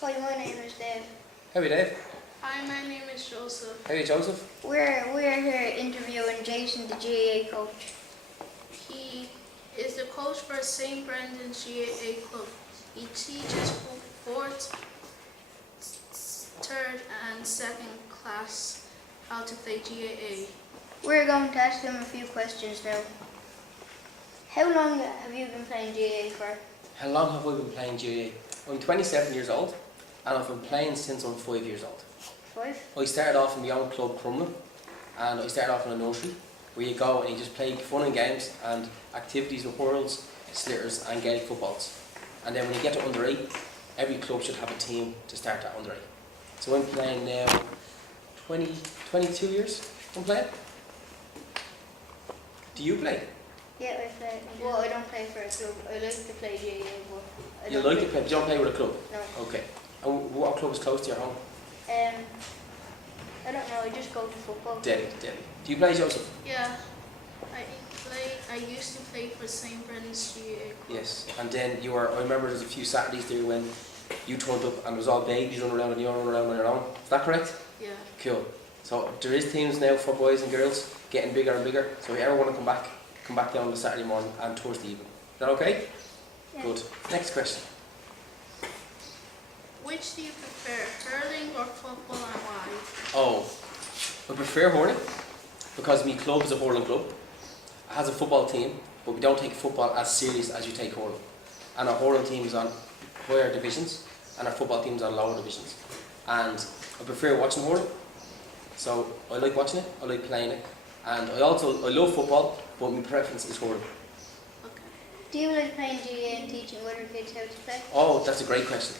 Hi, my name is Dave. How are you, Dave? Hi, my name is Joesph. How are you, Joesph? We're here interviewing Jason the GAA coach. He is the coach for St. Brendan's GAA club. He teaches fourth, third and second class how to play GAA. We're going to ask him a few questions now. How long have you been playing GAA for? How long have we been playing GAA? I'm 27 years old and I've been playing since I'm 5 years old. 5? I started off in my own club, Crumlin, and I started off in a nursery where you go and you just play fun and games and activities with hurls, slitters and Gaelic footballs. And then when you get to under 8, every club should have a team to start at under 8. So I'm playing now 22 years I'm playing. Do you play? Yeah, I play. Well, I don't play for a club. I like to play GAA, but I You don't like to play, but you don't play with a club? No. Okay. And what club is close to your home? I don't know. I just go to football. Delhi. Do you play, Joseph? Yeah, I used to play for St. Brendan's GAA club. Yes. And then you were, I remember there's a few Saturdays there when you turned up and there was all babies running around and you run around on your own. Is that correct? Yeah. Cool. So there is teams now for boys and girls getting bigger and bigger. So if you ever want to come back down on the Saturday morning and towards the evening. Is that okay? Yeah. Good. Next question. Which do you prefer, hurling or football, and why? Oh, I prefer hurling because my club is a hurling club. It has a football team, but we don't take football as serious as you take hurling. And our hurling team is on higher divisions and our football team is on lower divisions. And I prefer watching hurling. So I like watching it, I like playing it. And I love football, but my preference is hurling. Okay. Do you like playing GAA and teaching other kids how to play? Oh, that's a great question.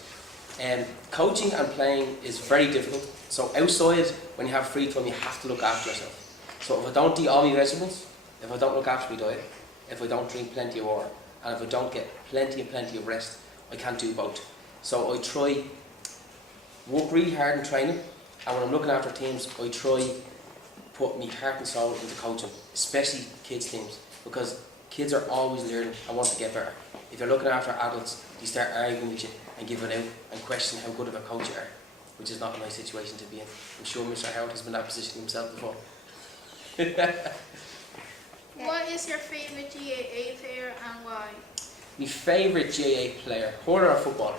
Coaching and playing is very difficult. So outside, when you have free time, you have to look after yourself. So if I don't eat all my vegetables, if I don't look after my diet, if I don't drink plenty of water, and if I don't get plenty of rest, I can't do both. So I try work really hard in training, and when I'm looking after teams, I try put my heart and soul into coaching, especially kids teams, because kids are always learning and want to get better. If you're looking after adults, they start arguing with you and giving out and question how good of a coach you are, which is not a nice situation to be in. I'm sure Mr. Howard has been in that position himself before. What is your favourite GAA player and why? My favourite GAA player, hurler or footballer?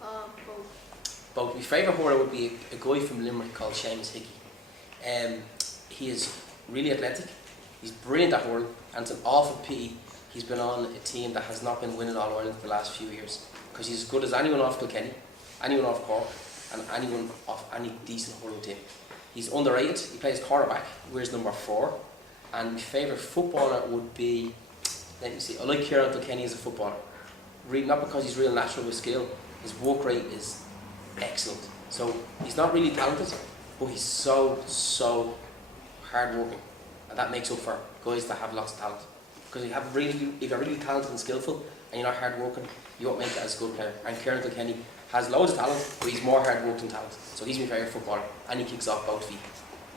Both. Both. My favourite hurler would be a guy from Limerick called Seamus Hickey. He is really athletic, he's brilliant at hurling, and it's an awful pity he's been on a team that has not been winning All Ireland for the last few years, because he's as good as anyone off Kilkenny, anyone off Cork, and anyone off any decent hurling team. He's underrated, he plays quarterback, wears number 4, and my favourite footballer would be, let me see, I like Kieran Kilkenny as a footballer. Really, not because he's real natural with skill, his work rate is excellent. So he's not really talented, but he's so hard working, and that makes up for guys that have lots of talent. Because if you're really talented and skillful and you're not hard working, you won't make it as a good player. And Kieran Kilkenny has loads of talent, but he's more hard worked than talent. So he's my favourite footballer, and he kicks off both feet.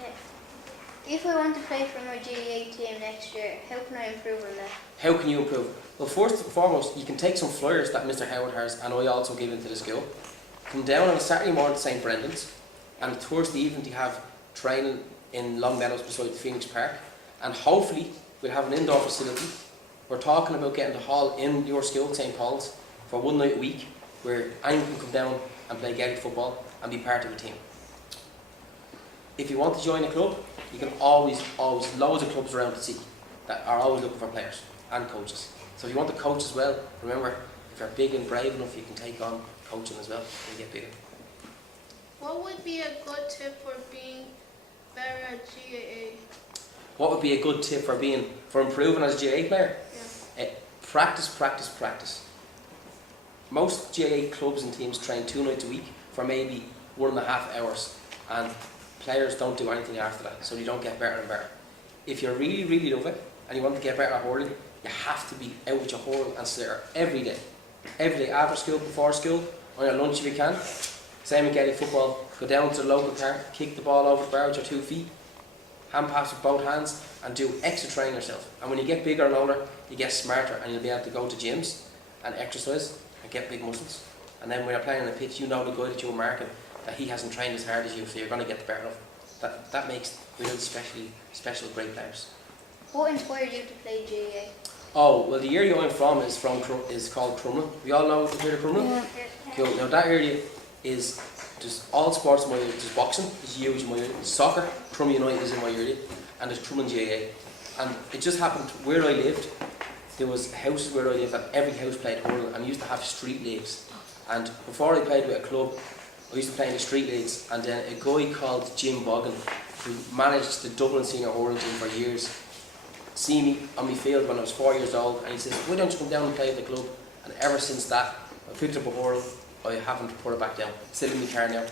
Yeah. If I want to play for my GAA team next year, how can I improve on that? How can you improve? Well, first and foremost, you can take some flyers that Mr. Howard has, and I also give into the school. Come down on a Saturday morning to St. Brendan's, and towards the evening you have training in Long Meadows beside Phoenix Park, and hopefully we'll have an indoor facility. We're talking about getting the hall in your school, St. Paul's, for one night a week, where anyone can come down and play Gaelic football and be part of a team. If you want to join a club, you can always, loads of clubs around the city that are always looking for players and coaches. So if you want to coach as well, remember, if you're big and brave enough, you can take on coaching as well and get bigger. What would be a good tip for being better at GAA? What would be a good tip for improving as a GAA player? Yeah. Practice. Most GAA clubs and teams train 2 nights a week for maybe 1.5 hours, and players don't do anything after that, so you don't get better and better. If you really love it and you want to get better at hurling, you have to be out with your hurl and slitter every day. Every day, after school, before school, on your lunch if you can. Same with Gaelic football. Go down to the local park, kick the ball over the bar with your 2 feet, hand pass with both hands, and do extra training yourself. And when you get bigger and older, you get smarter, and you'll be able to go to gyms and exercise and get big muscles. And then when you're playing on the pitch, you know the guy that you're marking, that he hasn't trained as hard as you, so you're going to get the better of him. That makes really special great players. What inspired you to play GAA? Oh, well, the area I'm from is called Crumlin. We all know the area of Crumlin? Yeah. Cool. Now that area is just all sports in my area. There's boxing, is huge in my area. Soccer, Crumlin United is in my area, and there's Crumlin GAA. And it just happened where I lived. There was houses where I lived that every house played hurling, and we used to have street leagues. And before I played with a club, I used to play in the street leagues, and then a guy called Jim Boggin, who managed the Dublin senior hurling team for years, see me on my field when I was 4 years old, and he says, why don't you come down and play with the club? And ever since that, I picked up a hurl. I haven't put it back down. It's still in my car now.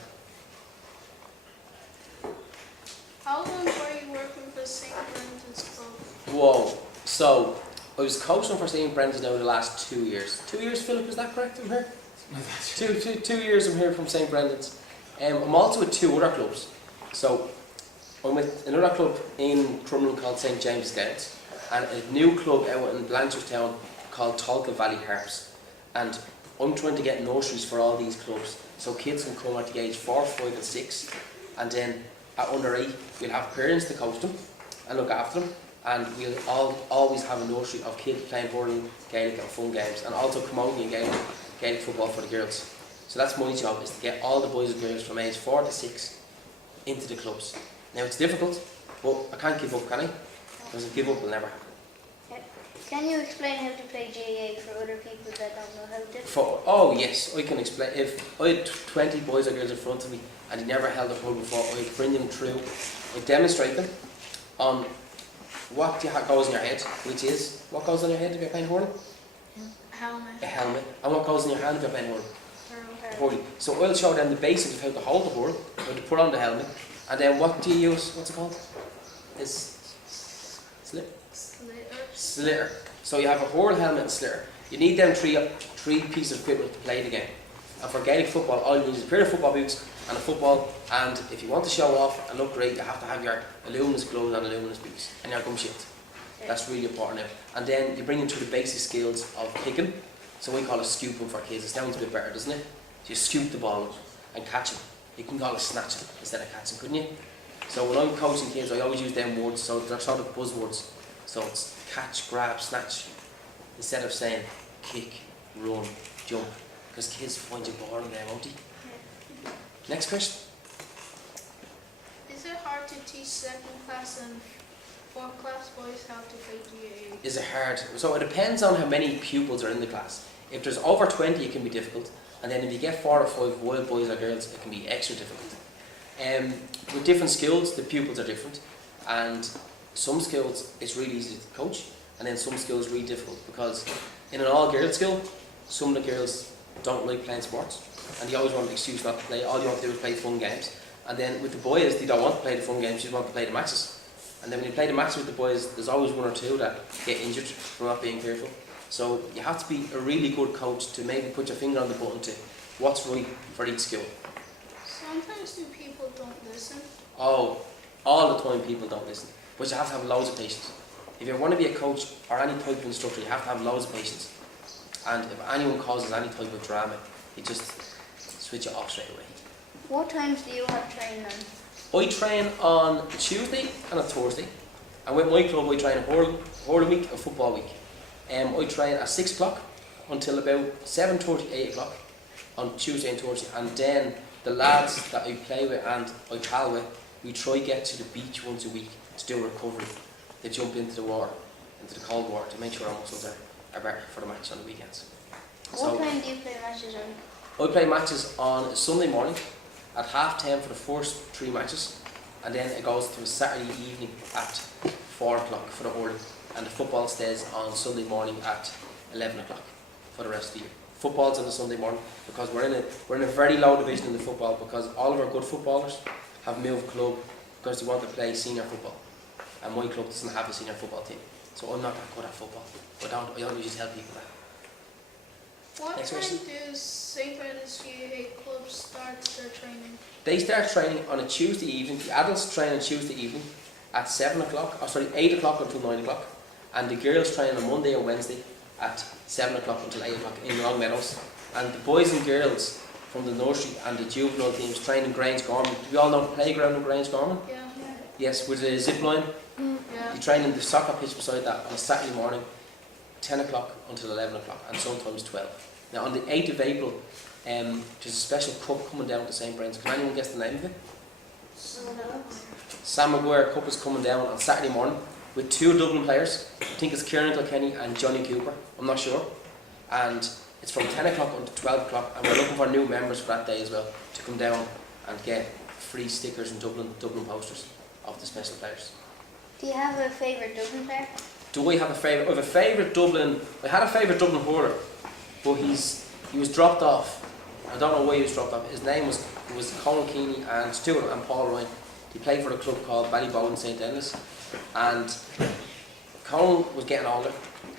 How long were you working for St. Brendan's Club? Whoa. So, I was coaching for St. Brendan's now the last 2 years. 2 years, Philip, is that correct? I'm here? 2 years I'm here from St. Brendan's. I'm also with 2 other clubs. So, I'm with another club in Crumlin called St. James Scouts, and a new club out in Blanchardstown called Tolka Valley Harps. And I'm trying to get nurseries for all these clubs, so kids can come at the age 4, 5 and 6, and then at under 8 we'll have parents to coach them and look after them, and we'll always have a nursery of kids playing hurling, gaelic and fun games, and also Camogie and gaelic football for the girls. So that's my job, is to get all the boys and girls from age 4 to 6 into the clubs. Now it's difficult, but I can't give up, can I? Because if I give up, it'll never happen. Can you explain how to play GAA for other people that don't know how to? Oh yes, I can explain. If I had 20 boys or girls in front of me and they never held a hurl before, I'd bring them through. I'd demonstrate them on what goes in your head, which is, what goes on your head if you're playing hurling? Helmet. A helmet. And what goes in your hand if you're playing hurling? Hurl. Hurling. So I'll show them the basics of how to hold the hurl, how to put on the helmet, and then what do you use? What's it called? It's Slitter. So you have a hurl, helmet and slitter. You need them three pieces of equipment to play the game. And for Gaelic football, all you need is a pair of football boots and a football, and if you want to show off and look great, you have to have your luminous gloves and luminous boots and your gum shield. That's really important now. And then you bring them through the basic skills of kicking. So we call it scooping for kids. It sounds a bit better, doesn't it? So you scoop the ball up and catch it. You can call it snatching instead of catching, couldn't you? So when I'm coaching kids, I always use them words, so they're sort of buzzwords. So it's catch, grab, snatch, instead of saying kick, run, jump, because kids find you boring there, won't they? Next question. Is it hard to teach 2nd class and 4th class boys how to play GAA? Is it hard? So it depends on how many pupils are in the class. If there's over 20, it can be difficult, and then if you get 4 or 5 wild boys or girls, it can be extra difficult. With different skills, the pupils are different, and some skills it's really easy to coach, and then some skills really difficult, because in an all-girls school, some of the girls don't like playing sports, and they always want an excuse not to play. All you want to do is play fun games. And then with the boys, they don't want to play the fun games, they just want to play the matches. And then when you play the matches with the boys, there's always 1 or 2 that get injured for not being careful. So you have to be a really good coach to maybe put your finger on the button to what's right for each skill. Sometimes do people don't listen? Oh, all the time people don't listen. But you have to have loads of patience. If you want to be a coach or any type of instructor, you have to have loads of patience. And if anyone causes any type of drama, you just switch it off straight away. What times do you have training on? I train on a Tuesday and a Thursday. And with my club, I train a hurling week, a football week. I train at 6 o'clock until about 7:30, 8 o'clock on Tuesday and Thursday. And then the lads that I play with and I pal with, we try to get to the beach once a week to do a recovery. They jump into the water, into the cold water, to make sure our muscles are better for the match on the weekends. What time do you play matches on? I play matches on a Sunday morning at 10:30 for the first 3 matches, and then it goes to a Saturday evening at 4 o'clock for the hurling, and the football stays on Sunday morning at 11 o'clock for the rest of the year. Football's on a Sunday morning because we're in a very low division in the football, because all of our good footballers have moved club because they want to play senior football, and my club doesn't have a senior football team, so I'm not that good at football. I don't usually tell people that. What Next time question. do St. Brendan's GAA club start their training? They start training on a Tuesday evening. The adults train on Tuesday evening at 8 o'clock until 9 o'clock, and the girls train on Monday and Wednesday at 7 o'clock until 8 o'clock in Long Meadows. And the boys and girls from the nursery and the juvenile teams train in Grange Gorman. Do you all know the playground in Grange Gorman? Yeah. Yes, with a zip line. Yeah. You train in the soccer pitch beside that on a Saturday morning, 10 o'clock until 11 o'clock, and sometimes 12. Now on the 8th of April, there's a special cup coming down to St. Brendan's. Can anyone guess the name of it? Sam Maguire Cup is coming down on Saturday morning with 2 Dublin players. I think it's Kieran Kilkenny and Johnny Cooper, I'm not sure. And it's from 10 o'clock until 12 o'clock, and we're looking for new members for that day as well to come down and get free stickers and Dublin posters of the special players. Do you have a favourite Dublin player? Do I have a favourite? I have a favourite Dublin. I had a favourite Dublin hurler, but he was dropped off. I don't know why he was dropped off. His name was Colin Keeney and Stuart and Paul Ryan. He played for a club called Ballybowden St Denis, and Colin was getting older.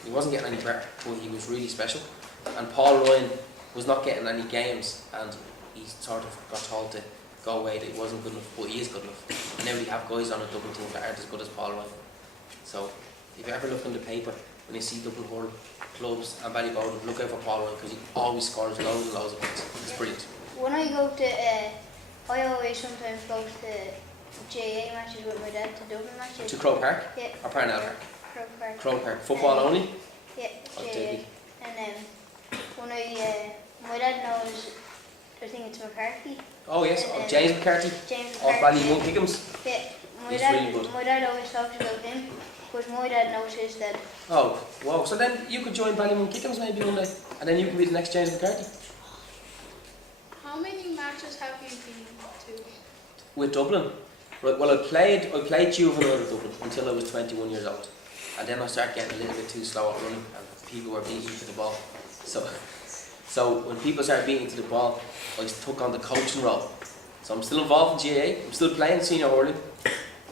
He wasn't getting any better, but he was really special. And Paul Ryan was not getting any games, and he sort of got told to go away, that he wasn't good enough, but he is good enough. And now we have guys on a Dublin team that aren't as good as Paul Ryan. So if you ever look in the paper when you see Dublin hurl clubs and Ballybowden, look out for Paul Ryan, because he always scores loads and loads of points. It's brilliant. When I go to, I always sometimes go to GAA matches with my dad, to Dublin matches. To Crow Park? Yeah. Or Parnell Park? Crow Park. Crow Park. Football only? Yeah, Oh, GAA. Davey. And when my dad knows, I think it's McCarthy. Oh yes, oh, James McCarthy James of McCarthy. Ballymun Pickham's. Yeah, He's really good. my dad always talks about him, because my dad knows his dad. Oh, wow. So then you could join Ballymun Pickham's maybe one day, and then you can be the next James McCarthy. How many matches have you been to? With Dublin? Right, well I played juvenile with Dublin until I was 21 years old. And then I started getting a little bit too slow at running, and people were beating to the ball. So when people started beating to the ball, I took on the coaching role. So I'm still involved in GAA, I'm still playing senior hurling,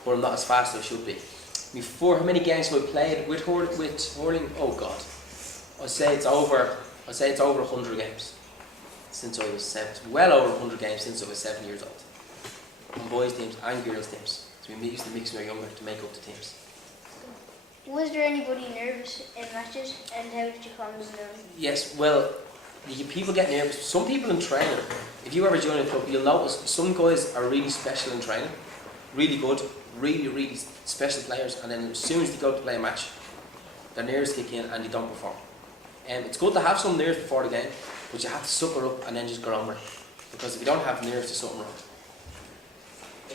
but I'm not as fast as I should be. Before, how many games have I played with hurling? Oh God, I'd say it's over 100 games since I was 7. Well over 100 games since I was 7 years old. On boys teams and girls teams. So we used to mix when we were younger to make up the teams. Was there anybody nervous in matches, and how did you calm them down? Yes, well, people get nervous. Some people in training, if you ever join a club, you'll notice some guys are really special in training, really good, really special players, and then as soon as they go to play a match, their nerves kick in and they don't perform. It's good to have some nerves before the game, but you have to suck it up and then just get on with it. Because if you don't have nerves, there's something wrong.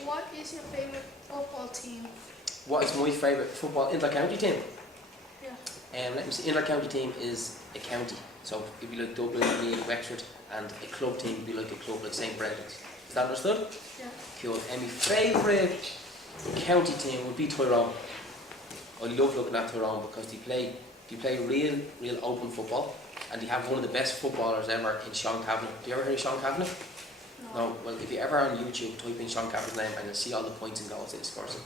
What is your favorite football team? What is my favourite football inter-county team? Yeah. Let me see, inter-county team is a county. So it'd be like Dublin, Meath, Wexford, and a club team would be like a club like St Brendan's. Is that understood? Yeah. Cool. And my favourite county team would be Tyrone. I love looking at Tyrone because they play real open football, and they have one of the best footballers ever in Sean Kavanagh. Do you ever hear of Sean Kavanagh? No. Well, if you ever on YouTube type in Sean Kavanagh's name and you'll see all the points and goals that he scores.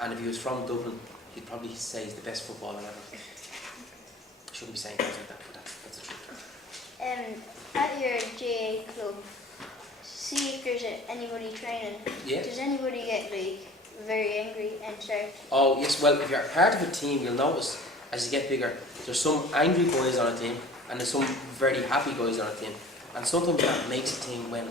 And if he was from Dublin, he'd probably say he's the best footballer ever. I shouldn't be saying things like that, but that's the truth. At your GAA club, see if there's anybody training. Yeah. Does anybody get very angry and start? Oh yes, well if you're part of a team, you'll notice as you get bigger, there's some angry boys on a team and there's some very happy guys on a team. And sometimes that makes a team when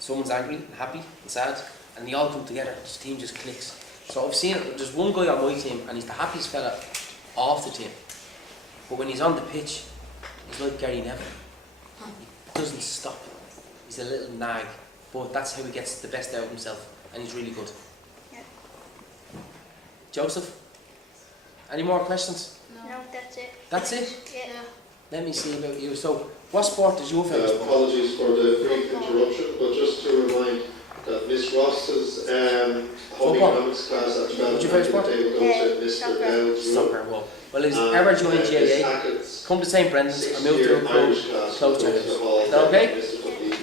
someone's angry and happy and sad and they all come together, the team just clicks. So I've seen it, there's one guy on my team and he's the happiest fella off the team. But when he's on the pitch, he's like Gary Neville. He doesn't stop. He's a little nag, but that's how he gets the best out of himself, and he's really good. Yeah. Joesph, any more questions? No, that's it. That's it? Yeah. Let me see about you. So, what sport is your favourite sport? Apologies for the brief interruption, but just to remind that Miss Ross's home economics class at 12 What's your favourite sport? they will go to Mr. Dowd's room. Soccer. Well, if you ever joined GAA, come to St Brendan's and move to a club close to us. Is that okay?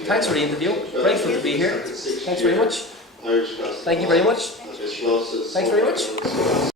Thanks for the interview. Grateful to be here. Thanks very much. Thank you very much. Thanks very much.